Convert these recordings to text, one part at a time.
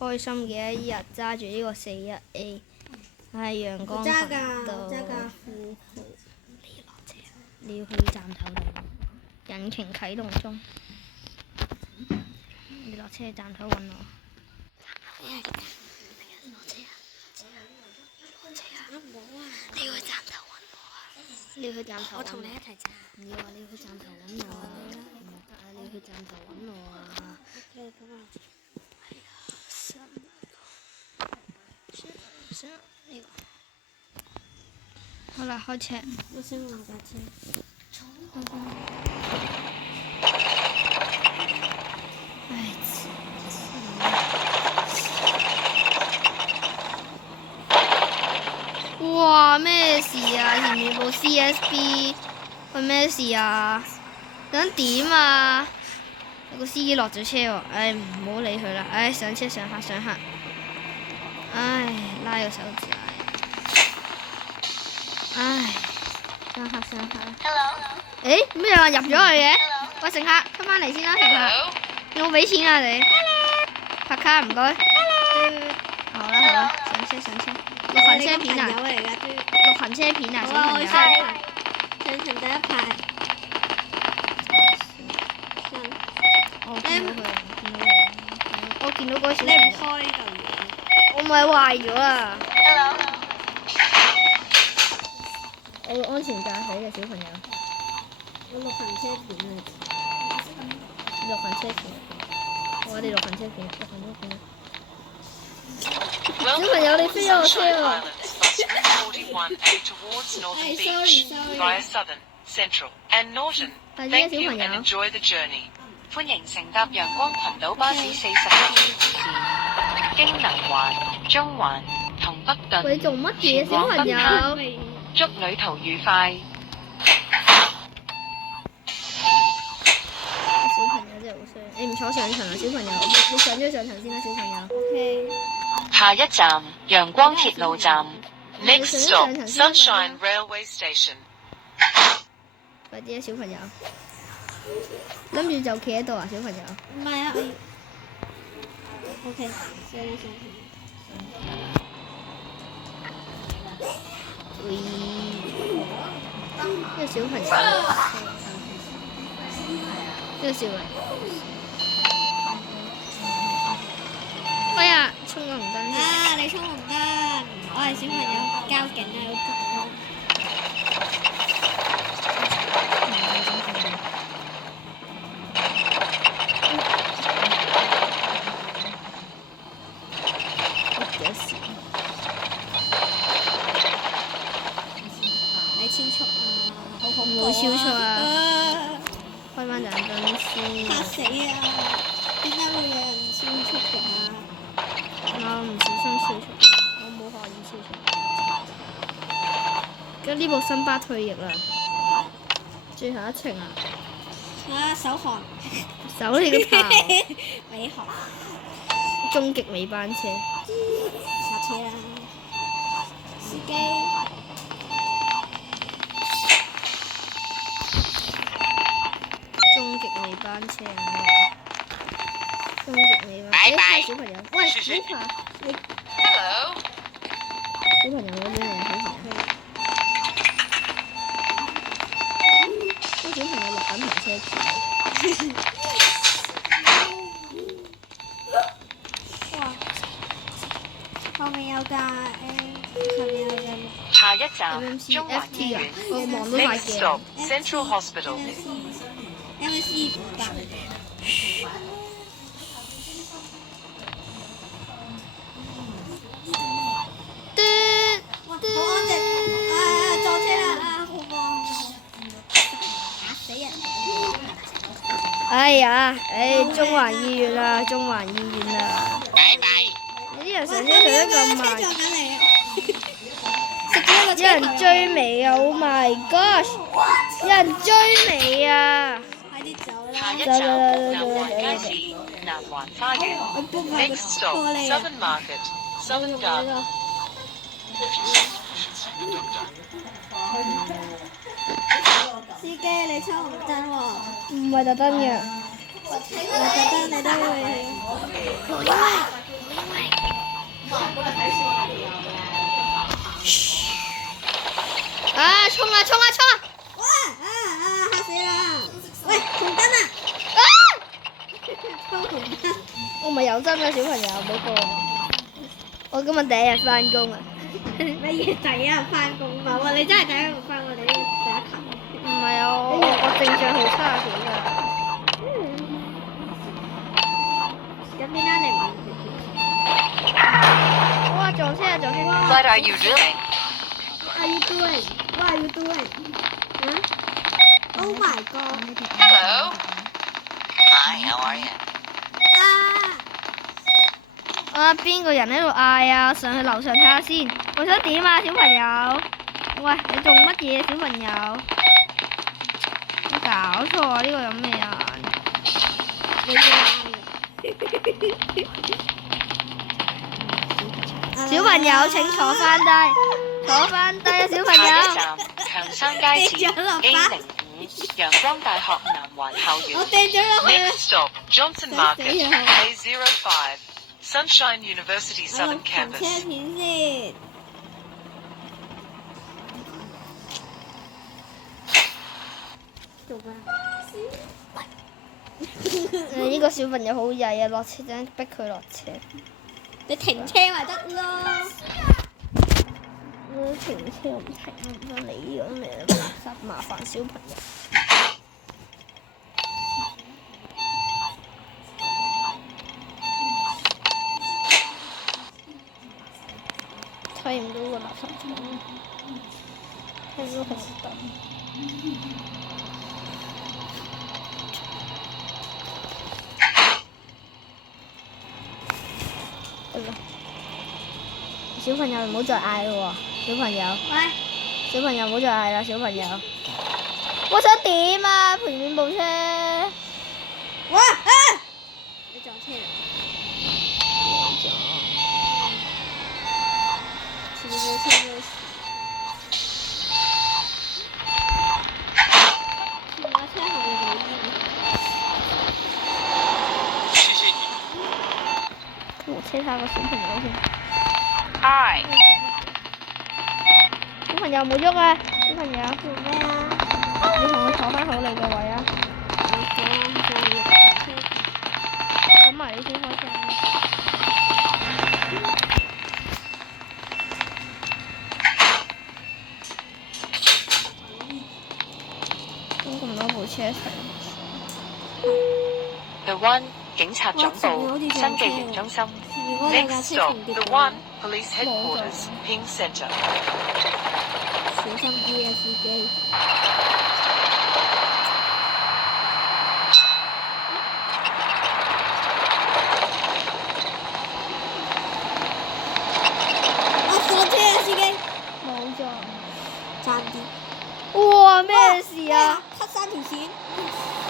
開心嘅一日，揸住呢個41A， 喺陽光群度。你要去站頭度，引擎啟動中。你落車站頭揾我。落車啊！你要去站頭揾我啊！你要去站頭。我同你一齊站。唔要啊！你要去站頭揾我啊！唔得啊！你要去站頭揾我啊！行，呢個。好啦，開車。我想我架車。哇！咩事啊？前面部 CSB， 佢咩事啊？想點啊？有個司機落咗車喎，唉，唔好理佢啦，唉，上車上客上客，唉，拉個手指，唉，上客上客。誒咩啊？入咗去嘅？喂，乘客，出翻嚟先啦，乘客，有冇俾錢啊你？拍卡唔該。好啦好啦，上車上車。錄行車片啊！錄行車片啊！小朋友。上第一排。我見到嗰小朋友。你唔開呢度嘢？我咪壞咗啊！我會安全駕駛嘅小朋友。我錄行車片啊！錄行車片。我哋錄行車片，錄行車片。小朋友，你飛咗我車喎！係呢，小朋友。歡迎乘搭陽光群島巴士41線，經能環、中環同北你做乜嘢，小朋友？祝旅途愉快。小朋友真係好衰，你唔坐上層啊，小朋友，你上咗上層先啦，小朋友。OK。下一站，陽光鐵路站。Next stop, Sunshine Railway Station。快啲啊，小朋友！跟住就企喺度啊，小朋友。唔係啊，我。OK， 上。喂，呢個小朋友。呢個小朋友。哎呀，衝個紅燈先。啊！你衝紅燈，我係小朋友，交警啊，要捉我。你超速啊！好恐怖啊！冇超速啊！開翻盞燈先。嚇死啊！點解會有人超速㗎？我唔小心超速嘅，我冇學意超速。咁呢部新巴退役啦，最後一程啊！啊，手汗，手你個頭！尾寒。終極尾班車。下車啦！司機。終極尾班車啊！終極尾班。誒，小朋友，喂，你爬你。Hello。小朋友嗰邊嚟啊，小朋友。啲小朋友落緊行車片。哇！後面有架後面有架。下一站，中環醫院。Next stop, Central Hospital。MC 500。好安靜！撞車啦！好唔好？嚇死人！哎呀，中環醫院啦，中環醫院啦！拜拜！你啲人上車上得咁慢。有人追尾啊 ！Oh my gosh！ 有人追尾啊！快啲走啦！南環花園。Next stop, Southern Market, Southern Garden。司機，你衝紅燈喎！唔係特登嘅。唔係特登，你都會。我唔係有真嘅小朋友，唔好過我。我今日第一日翻工啊！乜嘢第一日翻工？唔係喎，你真係第一日翻我哋呢個第一級。唔係啊，我正常好差嘅㗎。咁點解你唔哇！撞車啊！撞車！What are you doing? What are you doing? What are you doing? 嗯 ？Oh my god! Hello. Hi, how are you? 啊！邊個人喺度嗌啊？上去樓上睇下先。我想點啊，小朋友？喂，你做乜嘢，小朋友？有搞錯啊！呢個有咩啊？小朋友請坐翻低，坐翻低啊！小朋下一友。站強生街市 A05陽光大學南環校我園。掟咗落去。 Next stop Johnson Market A05 Sunshine University 我 Southern 錄停車 Campus。片先。做咩？呢個小朋友好曳啊！落車陣逼佢落車。你停車咪得咯。我停車唔停，唔得你呢個咩垃圾麻煩小朋友。睇唔到個垃圾桶，睇唔到紅燈。小朋友唔好再嗌咯喎，小朋友。喂。小朋友唔好再嗌啦，小朋友。我想點啊？前面部車。哇啊！你撞車啦！前面部車冇事。前架車後面冇煙。謝謝你。我車下個小朋友先。Hi。小朋友冇喐啊！小朋友。做咩啊？你同我坐翻好你嘅位啊！咁埋你先開車。咁多部車一齊。The One 警察總部新紀元中心。Next stop The One Police Headquarters Pink Centre。小心啲啊，司機！我上車啊，司機！冇咗。爭啲。哇！咩事啊？黑三條線。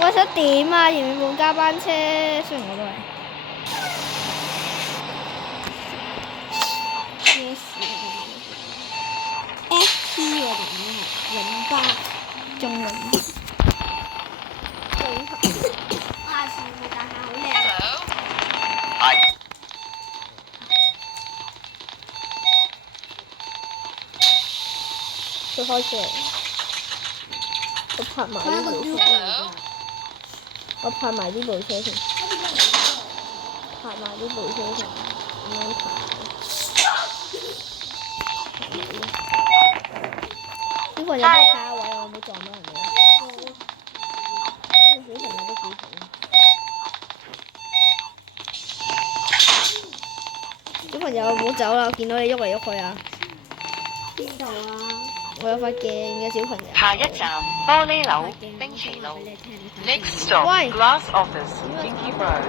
我想點啊？前面部加班車，雖然我都係。咩事啊？SP 我哋唔係領班，中文。哇！前面大廈好靚。係。佢開車。我拍埋呢部車。我拍埋呢部車先。拍埋呢部車先。咁樣拍。小朋友都睇下位，我冇撞到人哋。呢個小朋友都幾好。小朋友唔好走啦！我見到你喐嚟喐去啊！邊度啊？我有塊鏡嘅小朋友。下一站玻璃樓冰淇路。Next stop Glass Office Pinky Road。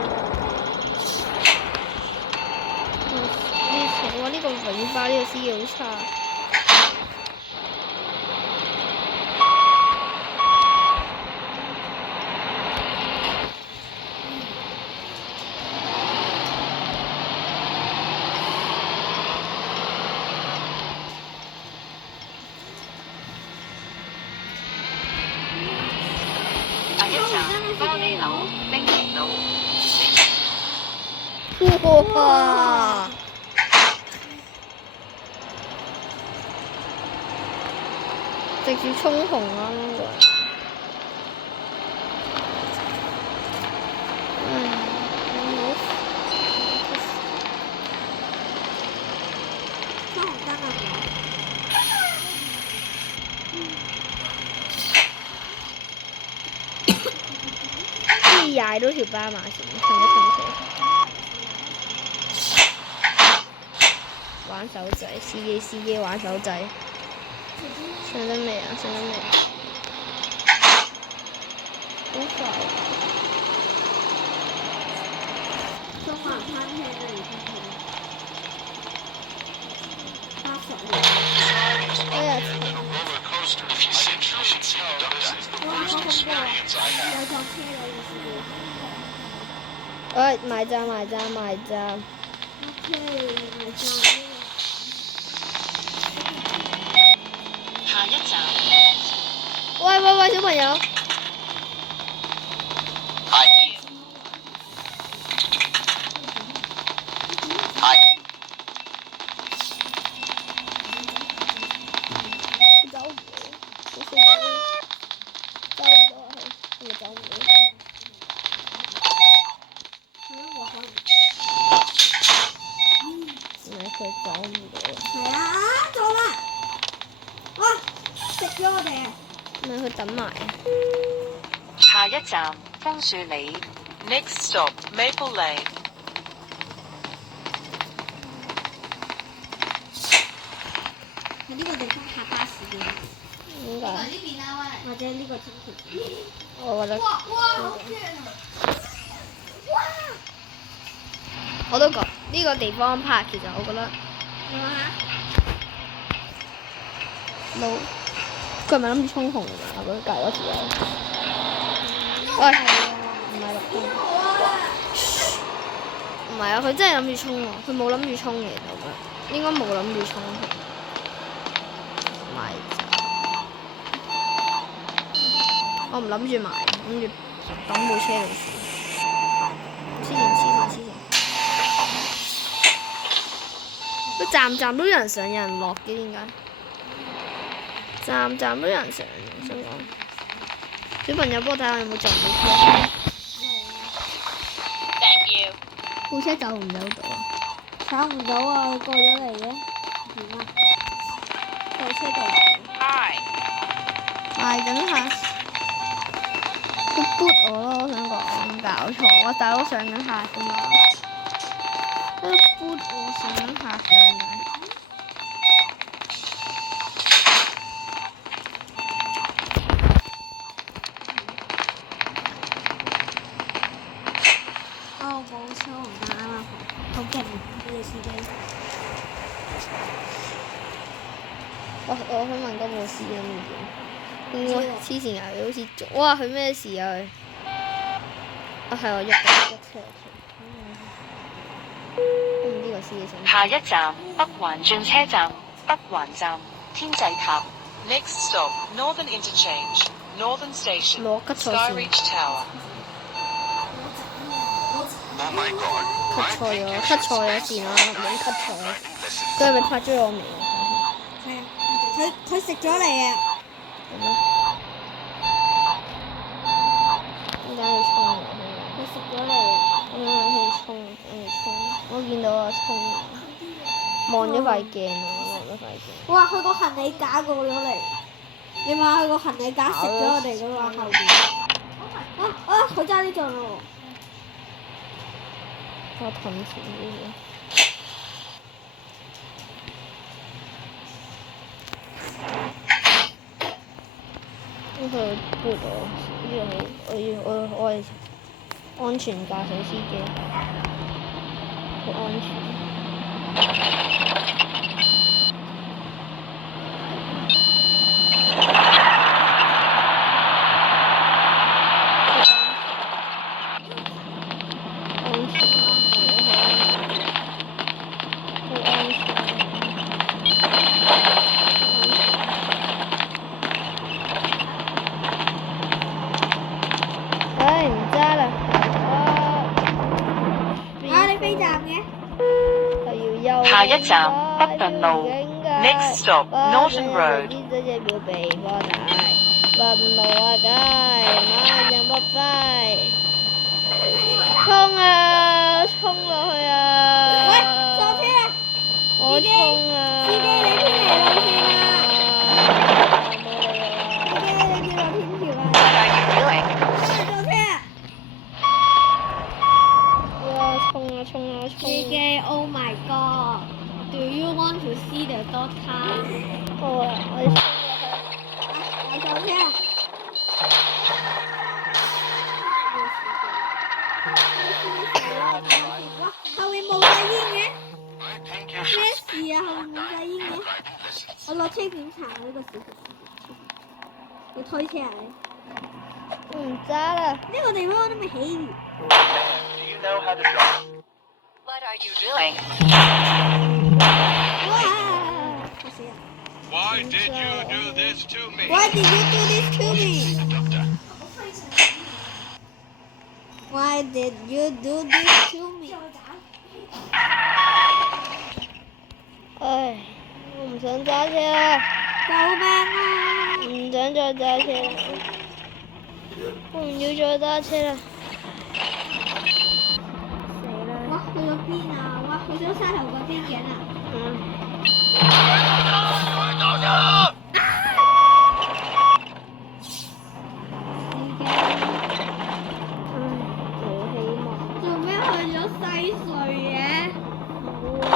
哇！呢個尾巴呢個司機好差。下一站玻璃樓冰淇路。哇！直接衝紅啊！呢個。買到條斑馬線，停一停車。玩手仔，司機玩手仔。上得未啊？上得未？好快啊！中環餐廳啊，而家係80年。哎呀！ If you sit through, you should see the doctor. 哇！好恐怖啊！ Experience I 有 have. 撞車嘅意思。哎，埋站埋站埋站。 OK，埋站。下一站，喂喂喂，小朋友！ Hi. Hi. 走唔到，好衰仔，走唔到啊！係咪走唔到？唔係佢走唔到，係啊，做啦！哇，食咗我哋啊！唔係佢等埋。下一站楓樹里。Next stop Maple Lane。喺呢個地方下巴士嘅，點解？或者呢個天橋。我覺得。哇！好正啊！哇！我都覺呢個地方拍，其實我覺得你話下？老佢係咪諗住衝紅㗎？嗰隔嗰條友。喂，唔係綠燈。唔係啊！佢真係諗住衝喎，佢冇諗住衝嘅，我覺得應該冇諗住衝紅。埋我唔諗住埋，諗住等部車嚟試。黐線！佢站站都有人上，有人落嘅，點解？站站都有人上，想講。小朋友幫我睇下有冇撞到車。Thank you。部車走唔走到啊？炒唔到啊！佢過咗嚟嘅。點啊？倒車度。 Hi。係等下，佢 boot 我咯，我想講搞錯，我大佬上緊客㗎嘛，佢 boot 我上緊客㗎。哦，冇錯，啱啱好勁呢個司機。我想問嗰部司機點？應該黐線啊！好似做哇，佢咩事啊佢？啊係我喐車。呢個司機想。下一站北環轉車站，北環站天際塔。Next stop Northern Interchange Northern Station 攞吉錯線。 Skyreach Tower。 Oh my god. cut 錯咗，cut 錯咗線啦，唔好 cut 錯。佢係咪拍咗我面？係啊，佢食咗你啊！係咩？點解要衝啊？佢食咗你啊！我想去衝，我見到啊衝，望咗塊鏡啊，望咗塊鏡。哇！佢個行李架過咗嚟，你話佢個行李架食咗我哋嗰個後邊。佢揸呢種咯。我氹前啲嘢。呢個撥我，呢個好，我係安全駕駛司機，好安全。下一站北頓路 ，Next stop Northern Road。運路啊，街馬人撲街，衝啊，衝落去啊！喂，上車啊！我衝啊！司機你偏離路線啊！冇理由啊！司機你跌落天橋啊！大橋 Link。上車啊！我你嘅 Oh my God，Do you want to see the doctor？ 好啊，我哋有手車。哇！後面冇晒煙嘅，咩事啊？後面冇晒煙嘅，我落車檢查呢個小食。要推車啊你？唔揸啦。呢個地方我都未起完。 Do you know how to drive? What are you doing? 哇！嚇死人 Why did you do this to me? ！Why did you do this to me? Doctor. Why did you do this to me? 唉，我唔想揸車啦，救命啊！唔想再揸車啦，我唔要再揸車啦。死啦！哇，去咗邊啊？哇，去咗沙頭角邊境啊！冇希望。做咩去咗西隧嘅？冇啊！